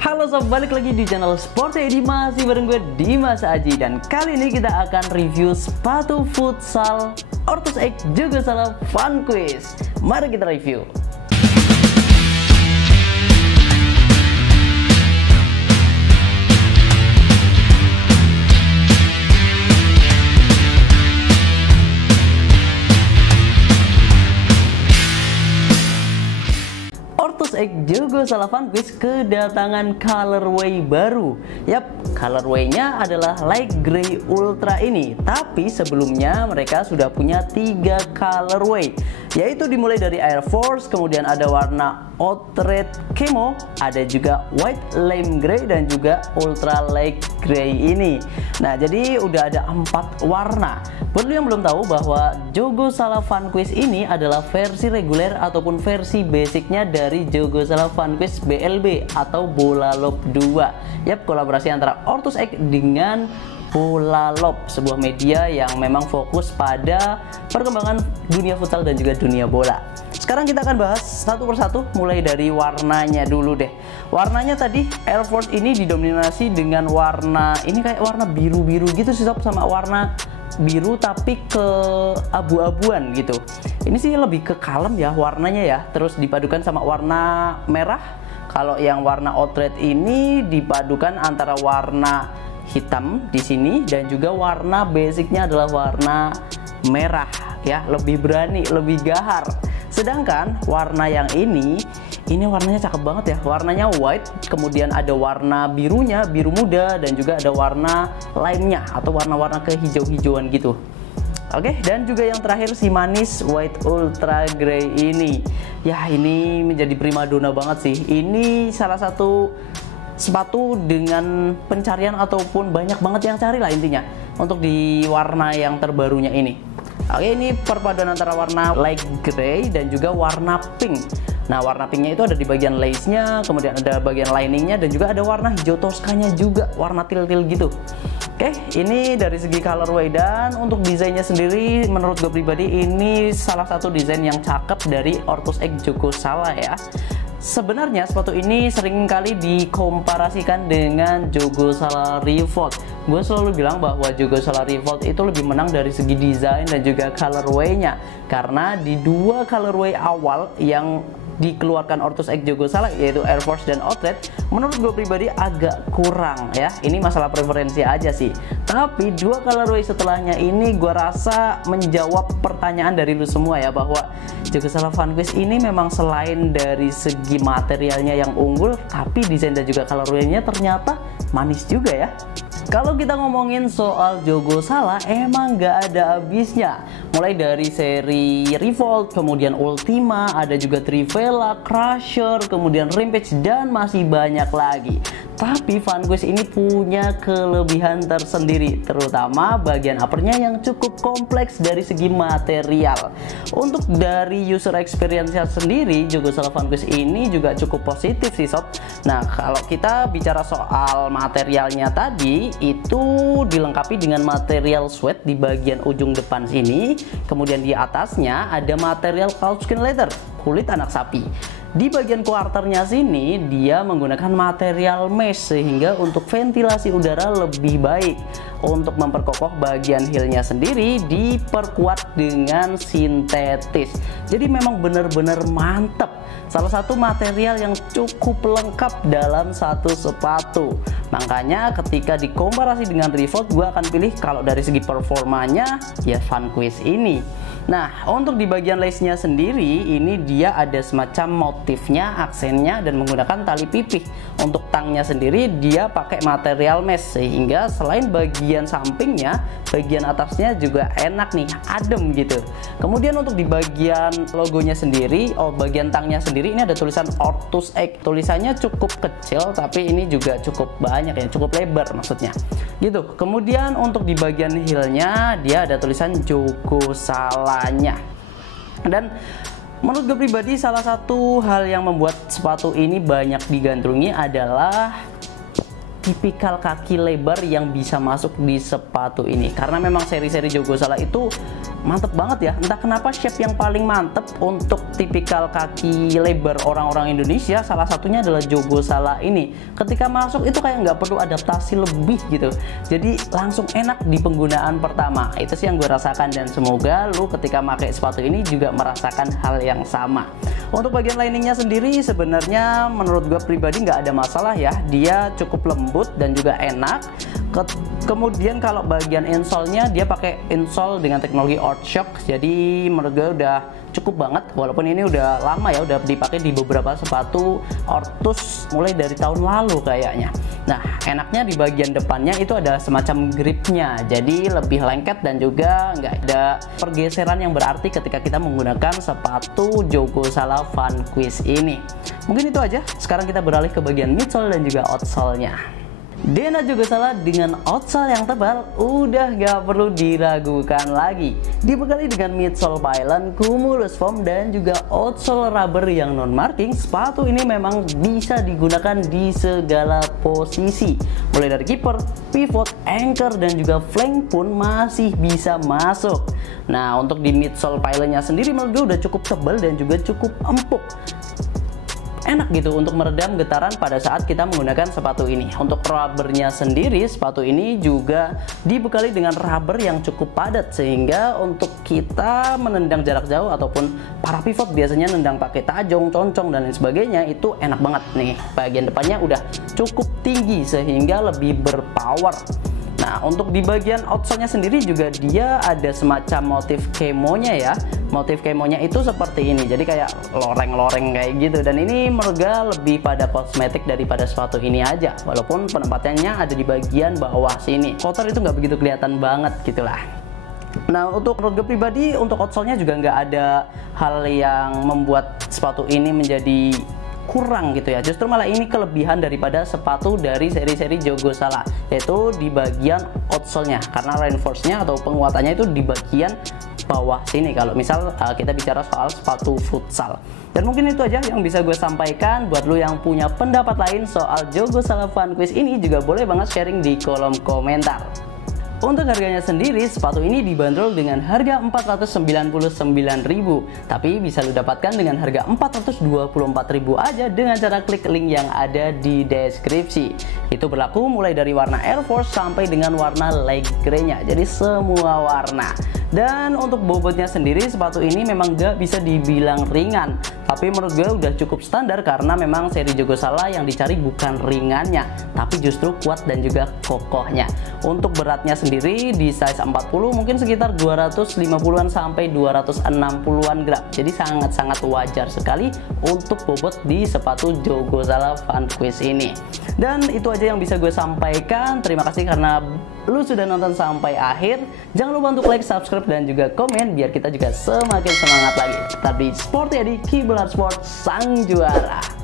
Halo sob, balik lagi di channel Sport Edi, masih bareng gue Dimas Aji. Dan kali ini kita akan review sepatu futsal Ortus X juga salah Fun Quiz. Mari kita review. Ortus X juga salah Fun Quiz kedatangan colorway baru. Yap, colorway-nya adalah light grey ultra ini. Tapi sebelumnya mereka sudah punya 3 colorway, yaitu dimulai dari Air Force, kemudian ada warna Outright Camo, ada juga white lime grey dan juga ultra light grey ini. Nah, jadi udah ada 4 warna. Buat lu yang belum tahu bahwa Jogo Salah Fun Quiz ini adalah versi reguler ataupun versi basicnya dari Jogo Salah Fun Quiz BLB atau Bola Lob 2. Yap, kolaborasi antara Ortus X dengan Bola Lob, sebuah media yang memang fokus pada perkembangan dunia futsal dan juga dunia bola. Sekarang kita akan bahas satu persatu, mulai dari warnanya dulu deh. Warnanya tadi Air Force ini didominasi dengan warna ini kayak warna biru-biru gitu sih sob, sama warna biru tapi ke abu-abuan gitu. Ini sih lebih ke kalem ya warnanya ya, terus dipadukan sama warna merah. Kalau yang warna outright ini dipadukan antara warna hitam di sini dan juga warna basicnya adalah warna merah ya, lebih berani, lebih gahar. Sedangkan warna yang ini warnanya cakep banget ya, warnanya white, kemudian ada warna birunya, biru muda, dan juga ada warna lime-nya atau warna-warna kehijau-hijauan gitu. Oke, dan juga yang terakhir si manis white ultra grey ini. Ya, ini menjadi primadona banget sih. Ini salah satu sepatu dengan pencarian ataupun banyak banget yang cari lah intinya untuk di warna yang terbarunya ini. Oke, ini perpaduan antara warna light grey dan juga warna pink. Nah, warna pinknya itu ada di bagian lace-nya, kemudian ada bagian liningnya, dan juga ada warna hijau toskanya juga, warna til-til gitu. Oke, ini dari segi colorway. Dan untuk desainnya sendiri, menurut gue pribadi ini salah satu desain yang cakep dari Ortus X Jogo Salah ya. Sebenarnya sepatu ini sering kali dikomparasikan dengan Jogo Salah Revolt. Gue selalu bilang bahwa Jogo Salah Revolt itu lebih menang dari segi desain dan juga colorway-nya, karena di 2 colorway awal yang dikeluarkan Ortus X Jogo Salah, yaitu Air Force dan Outright, menurut gue pribadi agak kurang ya. Ini masalah preferensi aja sih. Tapi 2 colorway setelahnya ini gue rasa menjawab pertanyaan dari lu semua ya, bahwa Jogo Salah Fun Quiz ini memang selain dari segi materialnya yang unggul, tapi desain dan juga colorway-nya ternyata manis juga ya. Kalau kita ngomongin soal Jogo Salah, emang gak ada habisnya. Mulai dari seri Revolt, kemudian Ultima, ada juga Trivela, Crusher, kemudian Rampage, dan masih banyak lagi. Tapi Fun Quiz ini punya kelebihan tersendiri, terutama bagian uppernya yang cukup kompleks dari segi material. Untuk dari user experience-nya sendiri, Jogo Salah Fun Quiz ini juga cukup positif sih sob. Nah, kalau kita bicara soal materialnya tadi, itu dilengkapi dengan material sweat di bagian ujung depan sini, kemudian di atasnya ada material cowskin leather, kulit anak sapi. Di bagian quarternya sini dia menggunakan material mesh sehingga untuk ventilasi udara lebih baik. Untuk memperkokoh bagian heelnya sendiri diperkuat dengan sintetis. Jadi memang benar-benar mantep. Salah satu material yang cukup lengkap dalam satu sepatu. Makanya ketika dikomparasi dengan Revolt, gue akan pilih kalau dari segi performanya ya Fun Quiz ini. Nah, untuk di bagian lace-nya sendiri ini dia ada semacam motifnya, aksennya, dan menggunakan tali pipih. Untuk tangnya sendiri dia pakai material mesh sehingga selain bagian sampingnya, bagian atasnya juga enak nih, adem gitu. Kemudian untuk di bagian logonya sendiri, bagian tangnya sendiri ini ada tulisan Ortus X. Tulisannya cukup kecil tapi ini juga cukup banyak ya, cukup lebar maksudnya. Gitu. Kemudian untuk di bagian heelnya dia ada tulisan Jogo Salahnya. Dan menurut gue pribadi salah satu hal yang membuat sepatu ini banyak digandrungi adalah tipikal kaki lebar yang bisa masuk di sepatu ini, karena memang seri-seri Jogo Salah itu mantep banget ya. Entah kenapa shape yang paling mantep untuk tipikal kaki lebar orang-orang Indonesia, salah satunya adalah Jogo Sala ini. Ketika masuk itu kayak nggak perlu adaptasi lebih gitu, jadi langsung enak di penggunaan pertama. Itu sih yang gue rasakan, dan semoga lu ketika pakai sepatu ini juga merasakan hal yang sama. Untuk bagian liningnya sendiri sebenarnya menurut gue pribadi nggak ada masalah ya, dia cukup lembut dan juga enak. Kemudian kalau bagian insole-nya dia pakai insole dengan teknologi Orthshox, jadi menurut gue udah cukup banget, walaupun ini udah lama ya, udah dipakai di beberapa sepatu Ortus mulai dari tahun lalu kayaknya. Nah, enaknya di bagian depannya itu ada semacam gripnya, jadi lebih lengket dan juga nggak ada pergeseran yang berarti ketika kita menggunakan sepatu Jogo Sala Vanquish ini. Mungkin itu aja. Sekarang kita beralih ke bagian midsole dan juga outsole-nya. Dena Jogo Sala dengan outsole yang tebal udah gak perlu diragukan lagi. Dibekali dengan midsole pylon, cumulus foam, dan juga outsole rubber yang non-marking, sepatu ini memang bisa digunakan di segala posisi. Mulai dari kiper, pivot, anchor, dan juga flank pun masih bisa masuk. Nah, untuk di midsole pylonnya sendiri menurut gue udah cukup tebal dan juga cukup empuk. Enak gitu untuk meredam getaran pada saat kita menggunakan sepatu ini. Untuk rubbernya sendiri, sepatu ini juga dibekali dengan rubber yang cukup padat, sehingga untuk kita menendang jarak jauh ataupun para pivot biasanya nendang pakai tajong, concong, dan lain sebagainya, itu enak banget nih. Bagian depannya udah cukup tinggi sehingga lebih berpower. Nah, untuk di bagian outsole-nya sendiri juga dia ada semacam motif kemonya ya. Motif kemonya itu seperti ini, jadi kayak loreng-loreng kayak gitu. Dan ini menurut gue lebih pada kosmetik daripada sepatu ini aja. Walaupun penempatannya ada di bagian bawah sini. Kotor itu nggak begitu kelihatan banget gitulah. Nah, untuk menurut gue pribadi, untuk outsole-nya juga nggak ada hal yang membuat sepatu ini menjadi kurang gitu ya. Justru malah ini kelebihan daripada sepatu dari seri-seri Jogo Sala, yaitu di bagian outsole-nya, karena reinforce-nya atau penguatannya itu di bagian bawah sini kalau misal kita bicara soal sepatu futsal. Dan mungkin itu aja yang bisa gue sampaikan. Buat lu yang punya pendapat lain soal Jogo Sala Vanquish ini juga boleh banget sharing di kolom komentar. Untuk harganya sendiri, sepatu ini dibanderol dengan harga Rp499.000, tapi bisa lu dapatkan dengan harga Rp424.000 aja dengan cara klik link yang ada di deskripsi. Itu berlaku mulai dari warna Air Force sampai dengan warna light grey-nya, jadi semua warna. Dan untuk bobotnya sendiri, sepatu ini memang gak bisa dibilang ringan, tapi menurut gue udah cukup standar karena memang seri Jogo Sala yang dicari bukan ringannya, tapi justru kuat dan juga kokohnya. Untuk beratnya sendiri di size 40 mungkin sekitar 250-an sampai 260-an gram. Jadi sangat-sangat wajar sekali untuk bobot di sepatu Jogo Sala Vanquish ini. Dan itu aja yang bisa gue sampaikan. Terima kasih karena lu sudah nonton sampai akhir. Jangan lupa untuk like, subscribe, dan juga komen biar kita juga semakin semangat lagi. Tetap di Sporty Edi, Kiblat Sport, sang juara.